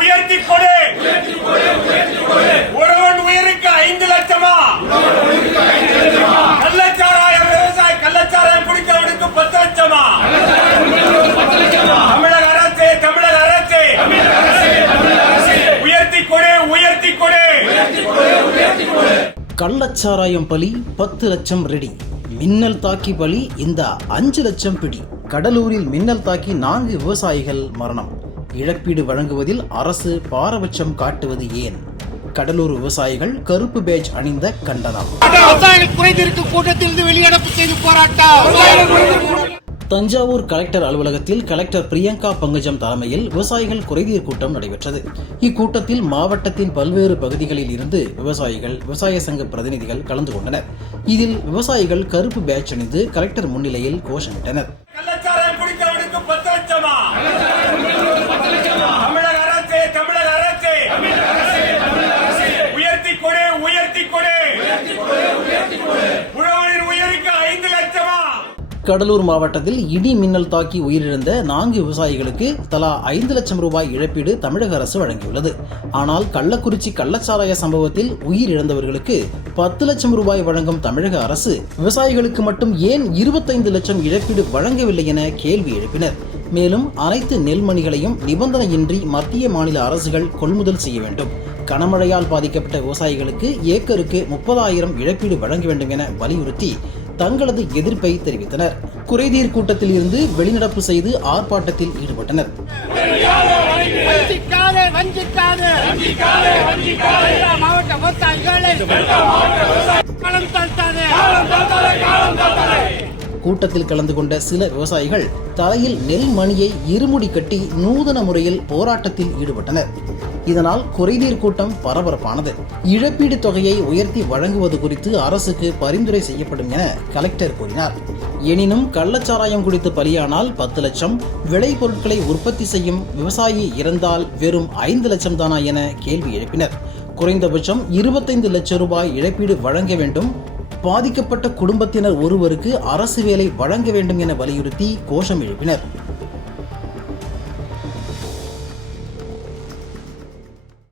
உயர்த்தி கொடு. ஒருவன் உயிருக்கு 5 லட்சமா? கள்ளச்சாராய விவசாய கள்ளச்சாராயம் குடித்தவனுக்கு 10 லட்சமா? தமிழக அரசு உயர்த்தி கொடு, உயர்த்தி கொடு. கள்ளச்சாராயம் பலி 10 லட்சம் ரெடி. மின்னல் தாக்கி பலி இந்த 5 லட்சம் பிடி. கடலூரில் மின்னல் தாக்கி 4 விவசாயிகள் மரணம். இழப்பீடு வழங்குவதில் அரசு பாரபட்சம் காட்டுவது ஏன்? கடலூர் விவசாயிகள் கருப்பு பேட்ஜ் அணிந்த கண்டனம். தஞ்சாவூர் கலெக்டர் அலுவலகத்தில் கலெக்டர் பிரியங்கா பங்கஜம் தலைமையில் விவசாயிகள் குறைதீர் கூட்டம் நடைபெற்றது. இக்கூட்டத்தில் மாவட்டத்தின் பல்வேறு பகுதிகளில் இருந்து விவசாயிகள், விவசாய சங்க பிரதிநிதிகள் கலந்து கொண்டனர். இதில் விவசாயிகள் கருப்பு பேட்ஜ் அணிந்து கலெக்டர் முன்னிலையில் கோஷமிட்டனர். கடலூர் மாவட்டத்தில் இடி மின்னல் தாக்கி உயிரிழந்த 4 விவசாயிகளுக்கு தலா 5 லட்சம் ரூபாய் இழப்பீடு தமிழக அரசு வழங்கியுள்ளது. ஆனால் கள்ளக்குறிச்சி கள்ளச்சாராய சம்பவத்தில் உயிரிழந்தவர்களுக்கு 10 லட்சம் ரூபாய் வழங்கும் தமிழக அரசு விவசாயிகளுக்கு மட்டும் ஏன் 25 லட்சம் இழப்பீடு வழங்கவில்லை என கேள்வி எழுப்பினர். மேலும் அனைத்து நெல்மணிகளையும் நிபந்தனையின்றி மத்திய மாநில அரசுகள் கொள்முதல் செய்ய வேண்டும். கனமழையால் பாதிக்கப்பட்ட விவசாயிகளுக்கு ஏக்கருக்கு 30,000 இழப்பீடு வழங்க வேண்டும் என வலியுறுத்தி தங்களது எதிர்ப்பை தெரிவித்தனர். குறைதீர் கூட்டத்தில் இருந்து வெளிநடப்பு செய்து ஆர்ப்பாட்டத்தில் ஈடுபட்டனர். கூட்டத்தில் கலந்து கொண்ட சில விவசாயிகள் தலையில் நெல் மணியை இருமுடி கட்டி நூதன முறையில் போராட்டத்தில் ஈடுபட்டனர். இதனால் குறைதீர் கூட்டம் பரபரப்பானது. இழப்பீடு தொகையை உயர்த்தி வழங்குவது குறித்து அரசுக்கு பரிந்துரை செய்யப்படும் என கலெக்டர் கூறினார். எனினும் கள்ளச்சாராயம் குடித்து பலியானால் 10 லட்சம், விளை பொருட்களை உற்பத்தி செய்யும் விவசாயி இறந்தால் வெறும் 5 லட்சம் தானா என கேள்வி எழுப்பினர். குறைந்தபட்சம் 25 லட்சம் ரூபாய் இழப்பீடு வழங்க வேண்டும். பாதிக்கப்பட்ட குடும்பத்தினர் ஒருவருக்கு அரசு வேலை வழங்க வேண்டும் என வலியுறுத்தி கோஷம் எழுப்பினர்.